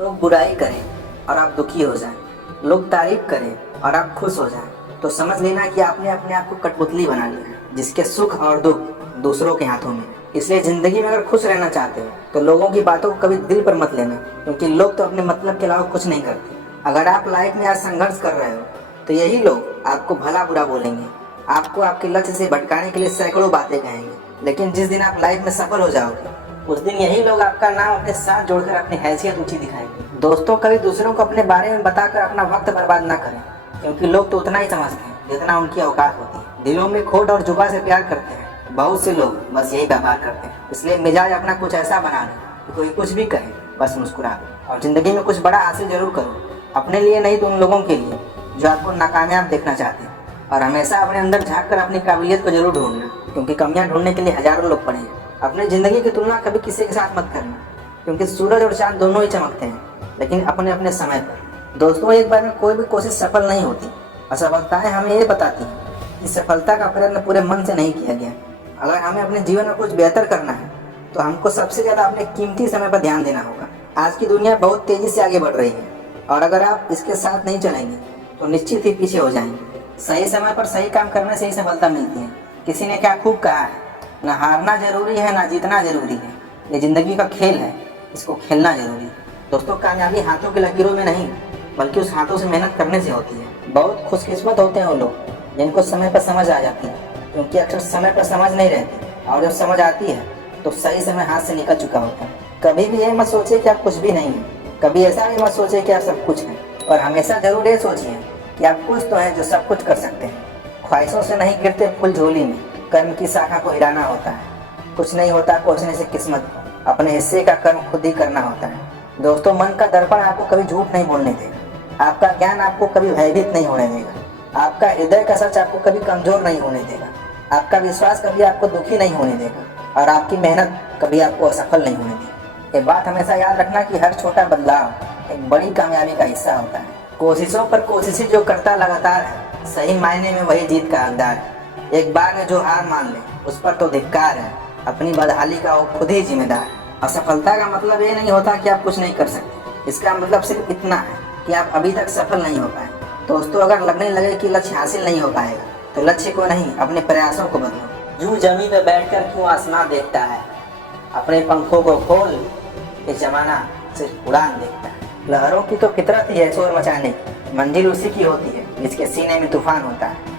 लोग बुराई करें और आप दुखी हो जाएं, लोग तारीफ करें और आप खुश हो जाएं, तो समझ लेना कि आपने अपने आप को कठपुतली बना लिया है जिसके सुख और दुख दूसरों के हाथों में। इसलिए ज़िंदगी में अगर खुश रहना चाहते हो तो लोगों की बातों को कभी दिल पर मत लेना, क्योंकि लोग तो अपने मतलब के अलावा कुछ नहीं करते। अगर आप लाइफ में आज संघर्ष कर रहे हो तो यही लोग आपको भला बुरा बोलेंगे, आपको आपके लक्ष्य से भटकाने के लिए सैकड़ों बातें कहेंगे। लेकिन जिस दिन आप लाइफ में सफल हो जाओगे उस दिन यही लोग आपका नाम अपने साथ जोड़कर अपनी हैसियत ऊंची दिखाएंगे। दोस्तों, कभी दूसरों को अपने बारे में बताकर अपना वक्त बर्बाद ना करें, क्योंकि लोग तो उतना ही समझते हैं जितना उनकी औकात होती है। दिलों में खोट और जुबा से प्यार करते हैं, बहुत से लोग बस यही व्यवहार करते हैं। इसलिए मिजाज अपना कुछ ऐसा बना लें कि कोई कुछ भी कहे बस मुस्कुरा दो, और ज़िंदगी में कुछ बड़ा हासिल जरूर करो, अपने लिए नहीं तो उन लोगों के लिए जो आपको नाकामयाब देखना चाहते हैं। और हमेशा अपने अंदर झाँक कर अपनी काबिलियत को जरूर ढूंढना, क्योंकि कमियां ढूंढने के लिए हजारों लोग पड़े हैं। अपनी ज़िंदगी की तुलना कभी किसी के साथ मत करना, क्योंकि सूरज और चांद दोनों ही चमकते हैं, लेकिन अपने अपने समय पर। दोस्तों, एक बार में कोई भी कोशिश सफल नहीं होती। असफलताएं हमें ये बताती हैं कि सफलता का प्रयत्न पूरे मन से नहीं किया गया। अगर हमें अपने जीवन में कुछ बेहतर करना है तो हमको सबसे ज़्यादा अपने कीमती समय पर ध्यान देना होगा। आज की दुनिया बहुत तेज़ी से आगे बढ़ रही है, और अगर आप इसके साथ नहीं चलेंगे तो निश्चित ही पीछे हो जाएंगे। सही समय पर सही काम करने से ही सफलता मिलती है। किसी ने क्या खूब कहा है, ना हारना जरूरी है ना जीतना जरूरी है, ये ज़िंदगी का खेल है, इसको खेलना जरूरी है। दोस्तों, कामयाबी हाथों की लकीरों में नहीं बल्कि उस हाथों से मेहनत करने से होती है। बहुत खुशकिस्मत होते हैं वो लोग जिनको समय पर समझ आ जाती है, क्योंकि अक्सर समय पर समझ नहीं रहती, और जब समझ आती है तो सही समय हाथ से निकल चुका होता है। कभी भी ये मत सोचिए कि आप कुछ भी नहीं हैं, कभी ऐसा भी मत सोचिए कि आप सब कुछ हैं, और हमेशा जरूर ये सोचिए कि आप कुछ तो हैं जो सब कुछ कर सकते हैं। ख्वाहिशों से नहीं गिरते फूल झोली में, कर्म की शाखा को हिलाना होता है। कुछ नहीं होता कोसने से किस्मत को, अपने हिस्से का कर्म खुद ही करना होता है। दोस्तों, मन का दर्पण आपको कभी झूठ नहीं बोलने देगा, आपका ज्ञान आपको कभी भयभीत नहीं होने देगा, आपका हृदय का सच आपको कभी कमजोर नहीं होने देगा, आपका विश्वास कभी आपको दुखी नहीं होने देगा, और आपकी मेहनत कभी आपको असफल नहीं होने देगी। ये बात हमेशा याद रखना कि हर छोटा बदलाव एक बड़ी कामयाबी का हिस्सा होता है। कोशिशों पर कोशिशें जो करता लगातार है, सही मायने में वही जीत का हकदार है। एक बार में जो हार मान ले उस पर तो धिक्कार है, अपनी बदहाली का वो खुद ही जिम्मेदार है। असफलता का मतलब ये नहीं होता कि आप कुछ नहीं कर सकते, इसका मतलब सिर्फ इतना है कि आप अभी तक सफल नहीं हो पाए। दोस्तों, अगर लगने लगे कि लक्ष्य हासिल नहीं हो पाएगा तो लक्ष्य को नहीं, अपने प्रयासों को बदलो। यूं जमीन में बैठकर क्यों आसमान देखता है, अपने पंखों को खोल, ये जमाना सिर्फ उड़ान देखता है। लहरों की तो फितरत ही है शोर मचाने की, मंजिल उसी की होती है जिसके सीने में तूफान होता है।